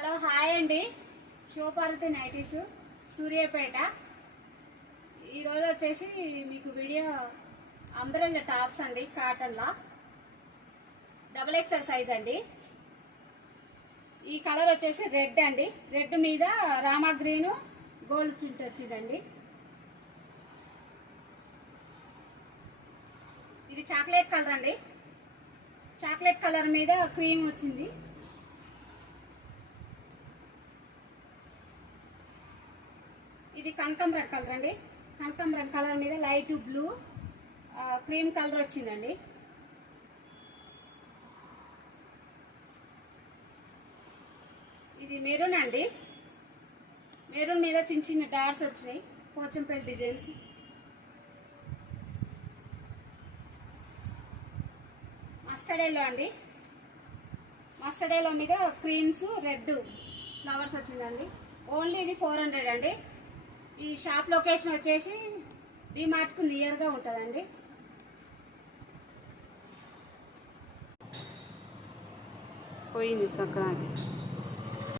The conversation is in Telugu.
హలో హాయ్ అండి. శివపార్వతి నైటీస్ సూర్యాపేట. ఈరోజు వచ్చేసి మీకు వీడియో అంబ్రెల్లా టాప్స్ అండి, కాటన్లా XXL సైజ్ అండి. ఈ కలర్ వచ్చేసి రెడ్ అండి. రెడ్ మీద రామా గ్రీన్ గోల్డ్ ఫిల్ట్ వచ్చిందండి. ఇది చాక్లెట్ కలర్ అండి. చాక్లెట్ కలర్ మీద క్రీమ్ వచ్చింది. ఇది కనకాంబరం కలర్ అండి. కనకాంబరం కలర్ మీద లైట్ బ్లూ క్రీమ్ కలర్ వచ్చిందండి. ఇది మెరూన్ అండి. మెరూన్ మీద చిన్న చిన్న డాట్స్ వచ్చినాయి, పోచంపల్లి డిజైన్స్. మస్టర్డ్ ఎల్లో అండి. మస్టర్డ్ ఎల్లో మీద క్రీమ్స్ రెడ్ ఫ్లవర్స్ వచ్చిందండి. ఓన్లీ ఇది 400 అండి. ఈ షాప్ లొకేషన్ వచ్చేసి డిమార్ట్కు నియర్గా ఉంటుందండి. పోయింది సంక్రాంతి.